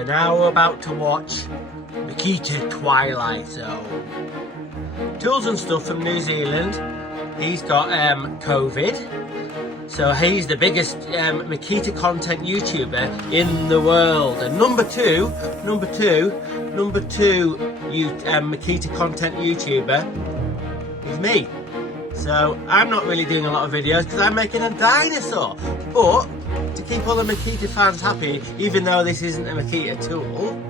we're now about to watch MAKITA Twilight Zone. Tools and Stuff from New Zealand. He's got COVID, so he's the biggest MAKITA content YouTuber in the world. And number two MAKITA content YouTuber is me. So I'm not really doing a lot of videos because I'm making a dinosaur. But to keep all the MAKITA fans happy, even though this isn't a MAKITA tool,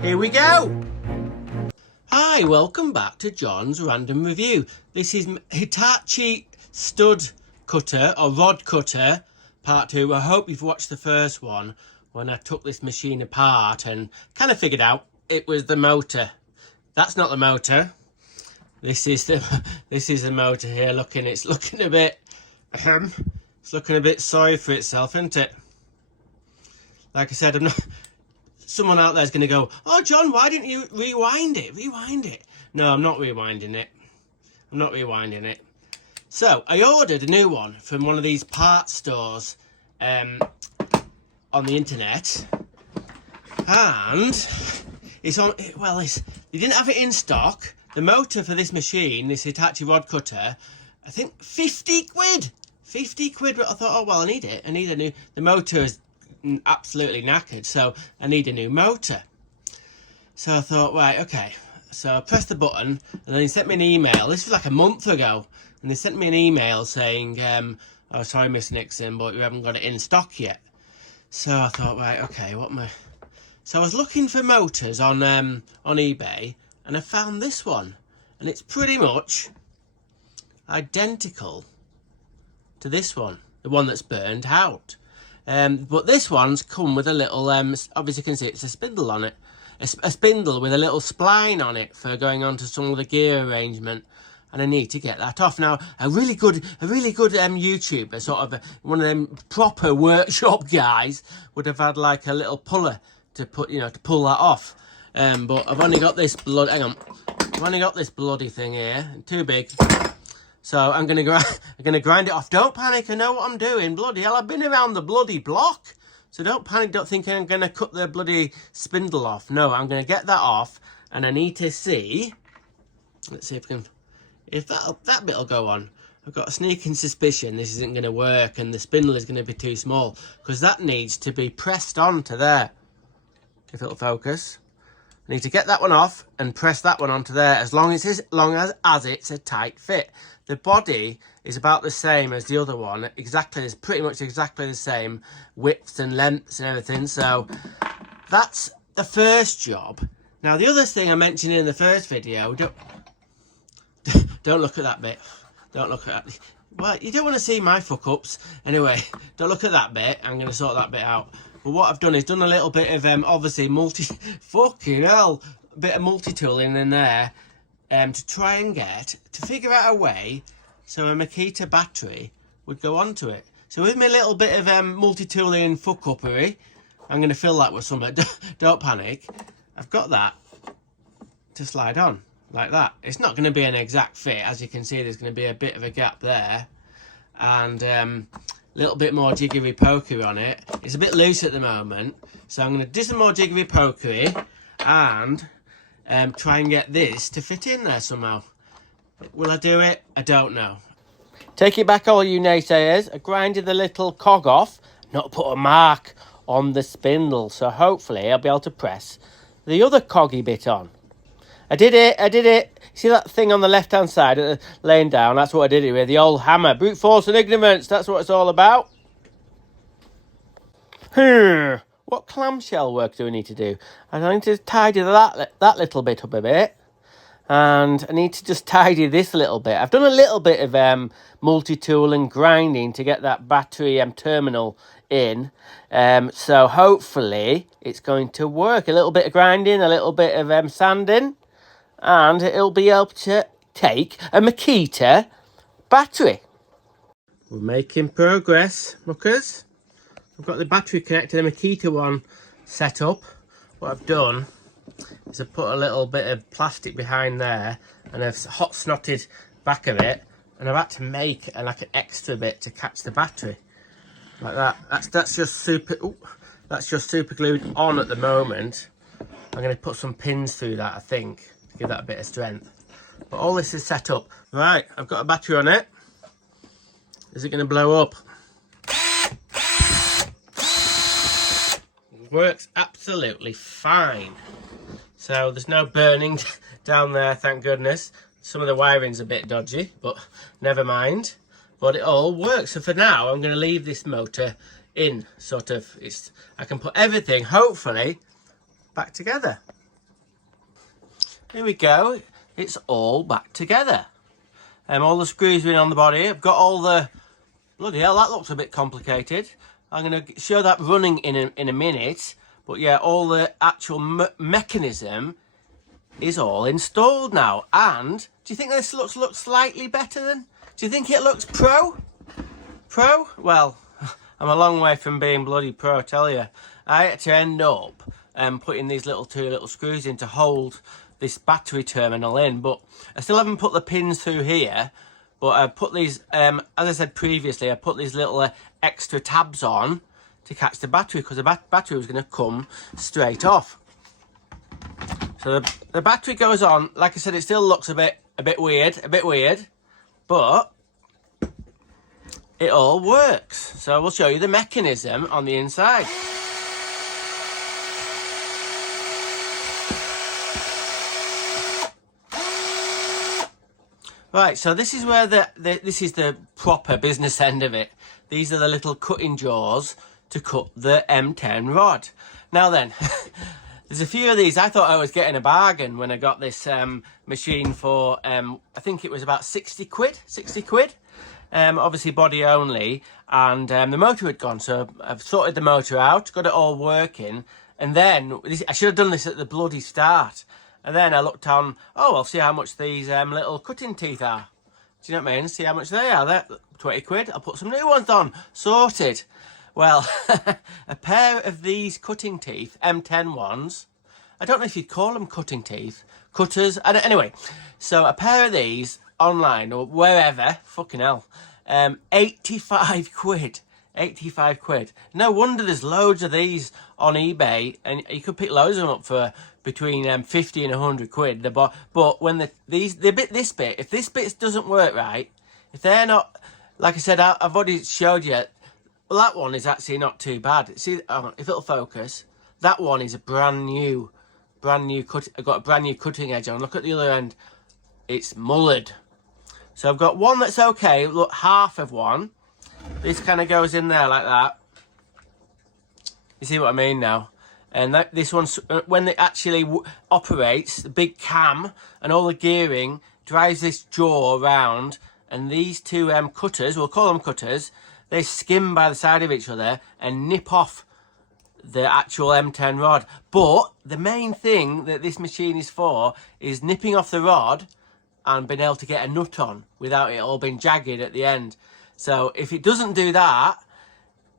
here we go. Hi, welcome back to John's Random Review. This is HITACHI stud cutter or rod cutter part 2. I hope you've watched the first one when I took this machine apart and kind of figured out it was the motor. That's not the motor. This is the motor here. It's looking a bit sorry for itself, isn't it? Like I said, I'm not. Someone out there is going to go, "Oh, John, why didn't you rewind it? Rewind it." No, I'm not rewinding it. I'm not rewinding it. So I ordered a new one from one of these parts stores on the internet, and it's on. Well, they didn't have it in stock. The motor for this machine, this Hitachi rod cutter, I think 50 quid. 50 quid. But I thought, oh well, I need it. I need a new. The motor is absolutely knackered, so I need a new motor. So I thought, right, okay. So I pressed the button, and then he sent me an email. This was like a month ago, and they sent me an email saying, "Oh, sorry, Mr. Nixon, but you haven't got it in stock yet." So I thought, right, okay, what am I? So I was looking for motors on eBay, and I found this one, and it's pretty much identical to this one, the one that's burned out. But this one's come with a little, obviously you can see it's a spindle on it. A spindle with a little spline on it for going onto some of the gear arrangement. And I need to get that off. Now, a really good YouTuber, sort of one of them proper workshop guys, would have had like a little puller to put, to pull that off. But I've only got this I've only got this bloody thing here, too big. So I'm gonna grind it off. Don't panic, I know what I'm doing. Bloody hell, I've been around the bloody block. So don't panic, don't think I'm gonna cut the bloody spindle off. No, I'm gonna get that off, and I need to see. Let's see if that bit'll go on. I've got a sneaking suspicion this isn't gonna work, and the spindle is gonna be too small because that needs to be pressed onto there. If it'll focus. I need to get that one off and press that one onto there as long as it's a tight fit. The body is about the same as the other one, pretty much exactly the same widths and lengths and everything. So that's the first job. Now the other thing I mentioned in the first video, don't look at that bit. Don't look at that. Well, you don't want to see my fuck ups. Anyway, don't look at that bit. I'm going to sort that bit out. But what I've done is done a little bit of obviously fucking hell, a bit of multi-tooling in there to try and figure out a way so a MAKITA battery would go onto it. So with my little bit of multi-tooling and fuck-uppery, I'm going to fill that with something. Don't panic. I've got that to slide on like that. It's not going to be an exact fit. As you can see, there's going to be a bit of a gap there. And little bit more jiggery pokery on it. It's a bit loose at the moment, so I'm going to do some more jiggery pokery and try and get this to fit in there somehow. Will I do it? I don't know. Take it back, all you naysayers. I grinded the little cog off, not put a mark on the spindle, so hopefully I'll be able to press the other coggy bit on. I did it. See that thing on the left-hand side, laying down? That's what I did it with, the old hammer. Brute force and ignorance, that's what it's all about. What clamshell work do we need to do? I need to tidy that little bit up a bit. And I need to just tidy this a little bit. I've done a little bit of multi-tool and grinding to get that battery terminal in. So hopefully it's going to work. A little bit of grinding, a little bit of sanding. And it'll be able to take a MAKITA battery. We're making progress, muckers. I've got the battery connected, the MAKITA one set up. What I've done is I've put a little bit of plastic behind there and I've hot snotted back of it, and I've had to make like an extra bit to catch the battery like that. That's just super. Ooh, That's just super glued on at the moment. I'm going to put some pins through that, I think, to give that a bit of strength. But all this is set up. Right, I've got a battery on it. Is it going to blow up? It works absolutely fine. So there's no burning down there, thank goodness. Some of the wiring's a bit dodgy, but never mind. But it all works. So for now, I'm going to leave this motor in, sort of. I can put everything, hopefully, back together. Here we go. It's all back together. All the screws are in on the body. I've got all the... Bloody hell, that looks a bit complicated. I'm going to show that running in a minute. But yeah, all the actual mechanism is all installed now. And do you think this looks slightly better than... Do you think it looks pro? Pro? Well, I'm a long way from being bloody pro, I tell you. I had to end up putting these two little screws in to hold this battery terminal in, but I still haven't put the pins through here. But I put these, as I said previously, I put these little extra tabs on to catch the battery, because the battery was going to come straight off. So the battery goes on. Like I said, it still looks a bit weird, but it all works. So we'll show you the mechanism on the inside. Right, so this is where this is the proper business end of it. These are the little cutting jaws to cut the M10 rod. Now then, there's a few of these. I thought I was getting a bargain when I got this machine for, I think it was about 60 quid. Obviously body only, and the motor had gone, so I've sorted the motor out, got it all working, and then, I should have done this at the bloody start. And then I looked on, I'll see how much these little cutting teeth are. Do you know what I mean? See how much they are. They're 20 quid. I'll put some new ones on. Sorted. Well, a pair of these cutting teeth, M10 ones, I don't know if you'd call them cutting teeth, cutters. Anyway, so a pair of these online or wherever, fucking hell, 85 quid. 85 quid. No wonder there's loads of these on eBay, and you could pick loads of them up for between 50 and 100 quid. But when if this bit doesn't work right, if they're not, like I said, I've already showed you. Well, that one is actually not too bad. See, if it'll focus, that one is a brand new cut. I've got a brand new cutting edge on. Look at the other end; it's mullered. So I've got one that's okay. Look, half of one. This kind of goes in there like that. You see what I mean now? And this one's, when it actually operates, the big cam and all the gearing drives this jaw around, and these two cutters, we'll call them cutters, they skim by the side of each other and nip off the actual M10 rod. But the main thing that this machine is for is nipping off the rod and being able to get a nut on without it all being jagged at the end. So if it doesn't do that,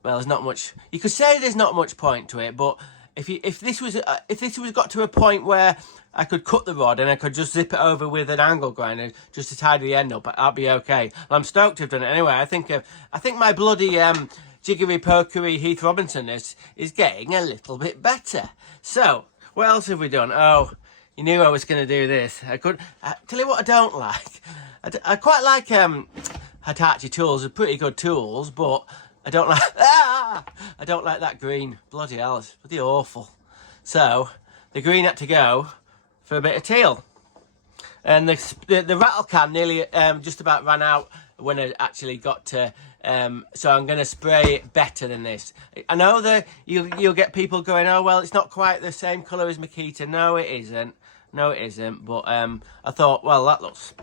well, there's not much. You could say there's not much point to it, but if this was got to a point where I could cut the rod and I could just zip it over with an angle grinder just to tidy the end up, I'd be okay. Well, I'm stoked to have done it anyway. I think my bloody jiggery pokery Heath Robinson is getting a little bit better. So what else have we done? Oh, you knew I was going to do this. Tell you what I don't like. I quite like Hitachi tools. Are pretty good tools, but I don't like I don't like that green. Bloody hell, it's bloody awful. So the green had to go for a bit of teal, and the rattle can nearly just about ran out when I actually got to. So I'm going to spray it better than this. I know that you'll get people going, oh well, it's not quite the same colour as Makita. No, it isn't. No, it isn't. But I thought, well, that looks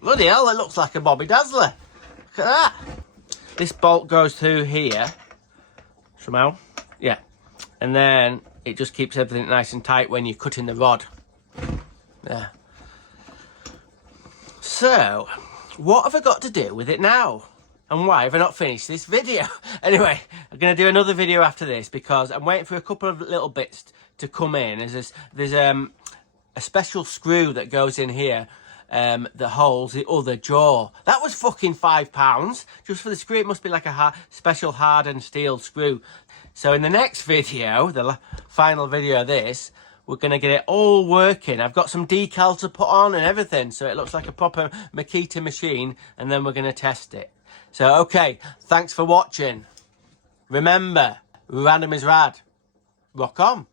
bloody hell. It looks like a Bobby Dazzler. Look at that. This bolt goes through here somehow, yeah, and then it just keeps everything nice and tight when you're cutting the rod. Yeah. So, what have I got to do with it now? And why have I not finished this video? Anyway, I'm going to do another video after this because I'm waiting for a couple of little bits to come in. There's a special screw that goes in here that holds the other jaw. That was fucking £5 just for the screw. It must be like a special hardened steel screw So in the next video, the final video of this, we're going to get it all working. I've got some decals to put on and everything, so it looks like a proper Makita machine, and then we're going to test it. So, okay, thanks for watching. Remember, random is rad. Rock on.